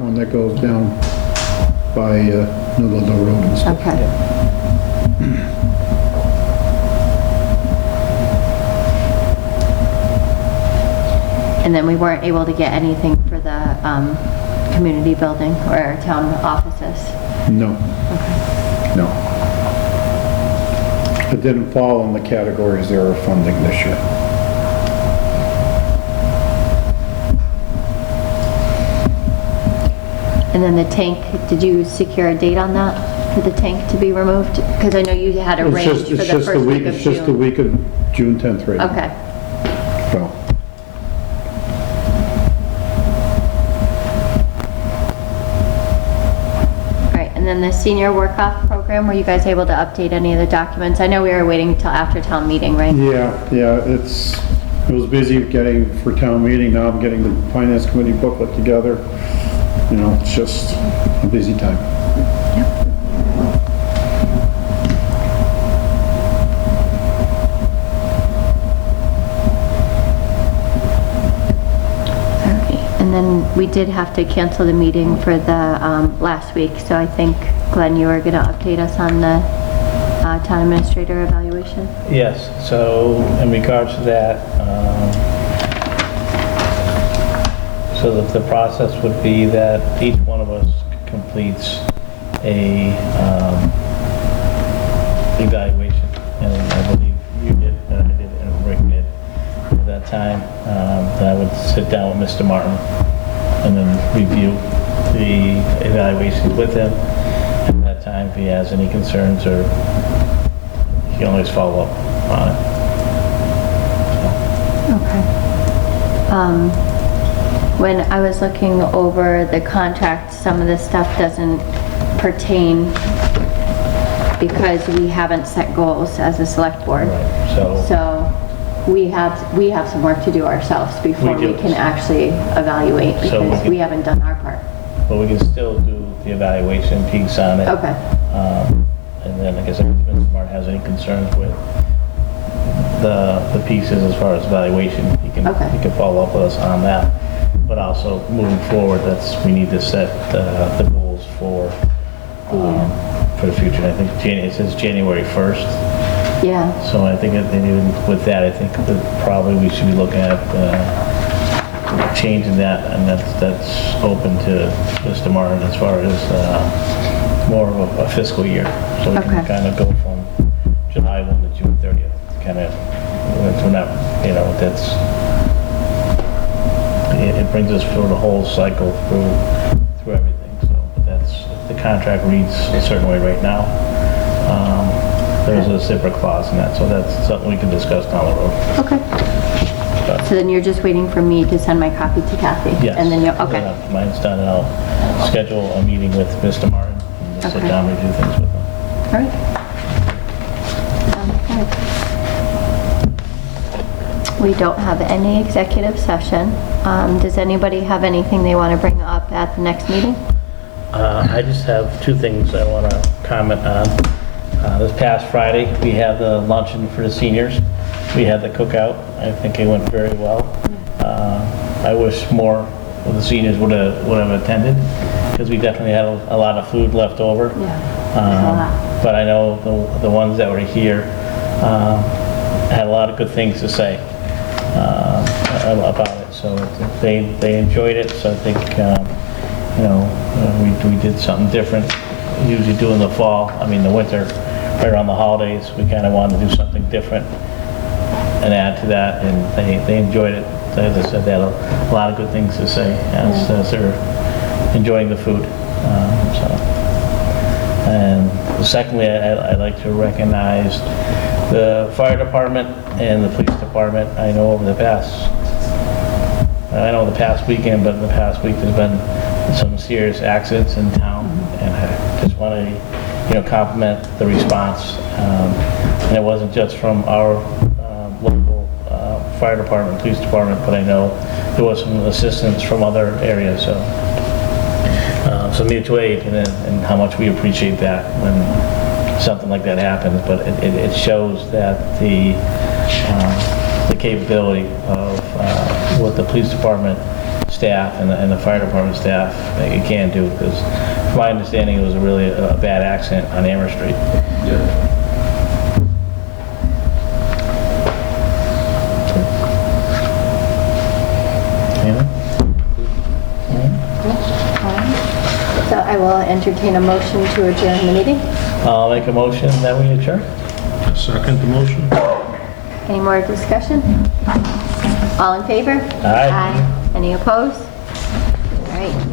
one that goes down by New Ludlow Road and stuff. Okay. And then we weren't able to get anything for the community building or town offices? No, Okay. no. It didn't fall in the categories they were funding this year. And then the tank, did you secure a date on that for the tank to be removed? Because I know you had arranged for the first week of It's just the June. week of June 10th right now. Okay. So, All right, and then the senior work-off program, were you guys able to update any of the documents? I know we were waiting until after town meeting, right? yeah, it was busy getting for town meeting. Now I'm getting the finance committee booklet together. You know, it's just a busy time. And then we did have to cancel the meeting for the last week, so I think, Glenn, you were going to update us on the town administrator evaluation? Yes, so in regards to that, so the process would be that each one of us completes a evaluation, and I believe you did, and I did, and Rick did. At that time, then I would sit down with Mr. Martin and then review the evaluation with him. At that time, if he has any concerns, or he can always follow up on it. Okay. When I was looking over the contract, some of this stuff doesn't pertain because we haven't set goals as a select board. Right, So we have some work to do ourselves before We we do. can actually evaluate, So because we haven't done our part. but we can still do the evaluation piece on it. Okay. And then, like I said, if Mr. Martin has any concerns with the pieces as far as evaluation, he can follow up with us on that. But also, moving forward, we need to set the goals for the future. And I think it says January 1st. Yeah. So I think that even with that, I think that probably we should be looking at changing that, and that's open to Mr. Martin as far as more of a fiscal year. So we can kind of go from July 1 to June 30th. Kind of, we're not, you know, it brings us through the whole cycle through everything. So that's, the contract reads a certain way right now. There's a zipper clause in that, so that's something we can discuss down the road. Okay. So then you're just waiting for me to send my copy to Kathy? Yes. And then you'll, okay. Yeah, mine's done, and I'll schedule a meeting with Mr. Martin and just sit down and review things with him. All right. Sounds good. We don't have any executive session. Does anybody have anything they want to bring up at the next meeting? I just have two things I want to comment on. This past Friday, we had the luncheon for the seniors. We had the cookout. I think it went very well. I wish more of the seniors would have attended, because we definitely had a lot of food left over. Yeah. But I know the ones that were here had a lot of good things to say about it. So they enjoyed it. So I think you know, we did something different. Usually do in the fall, the winter, right around the holidays, we kind of wanted to do something different and add to that, and they enjoyed it. As I said, they had a lot of good things to say as they're enjoying the food. And secondly, I'd like to recognize the fire department and the police department. I know the past weekend, but in the past week there's been some serious accidents in town, and I just want to, compliment the response. And it wasn't just from our local fire department, police department, but I know there was some assistance from other areas. So mutual aid, and how much we appreciate that when something like that happens. But it shows that the capability of what the police department staff and the fire department staff, it can do, because from my understanding, it was really a bad accident on Amherst Street. Yeah. So I will entertain a motion to adjourn the meeting. I'll make a motion that we adjourn. Second the motion? Any more discussion? All in favor? Aye. Any opposed? All right.